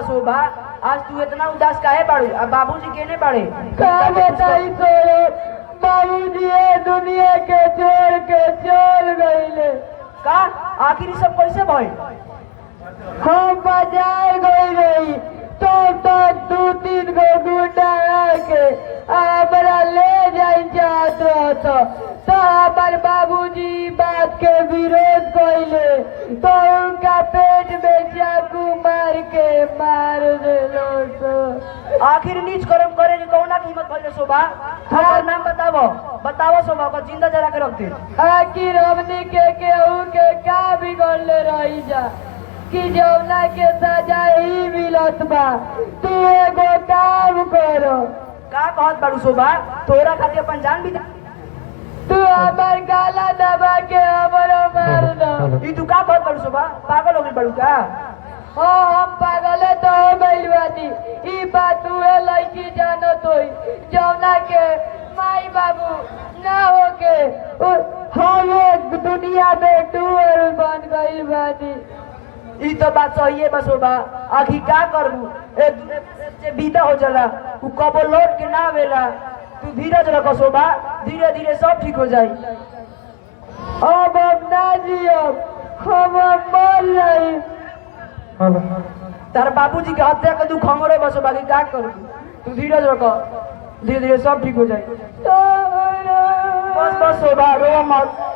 बा शोभा, आज तू इतना उदास काहे बाड़ू? अब बाबूजी केने बाड़े? का बताई तोरे बाबूजी ये दुनिया के छोड़ के चल गईले। का आखिर ई सब कैसे भइल? हम बाजार गई रही तो 2-3 गो गुंडा आके हमरा ले जाए चाहत रहता, तो हमार बाबूजी बात के विरोध कइले तो उनका पेट में चाकू मार के मार देलो। तो आखिर नीच कर्म करे के कौना कीमत भइल शोभा? हमार नाम बतावो शोभा, ओकर जिंदा जला के रख दे। आखिर हमनी के केहू के का बिगड़ले रही जा कि जौना के सजा ही मिलत बा। तू एगो काम करो। का कहत बाड़ू शोभा? तोरा खातिर अपन जान भी तू हमार गाला दबा के हमरो मार दो। ई तू का कहत बाड़ू शोभा? पागल हो गइल बाड़ू का? हम पागले तो हो गइल बानी। ई बात उहे लड़की जानत होई जौना के माई बाबू ना होके हम एक दुनिया में टूर बन गइल बानी। ई तो बात सही है बस शोभा, आखिर का करबू? एक दूसरे से विदा हो जाला, उ कबो लौट के ना आवेला। तू धीरज रख शोभा, धीरे धीरे सब ठीक हो जाई। अब हम ना जियब, हम मर रही। तार बाबूजी के हत्या कर दुख हमरे बस शोभा, की का करबू? तू धीरज रख, धीरे धीरे सब ठीक हो जाई। बस बस शोभा, रो मत।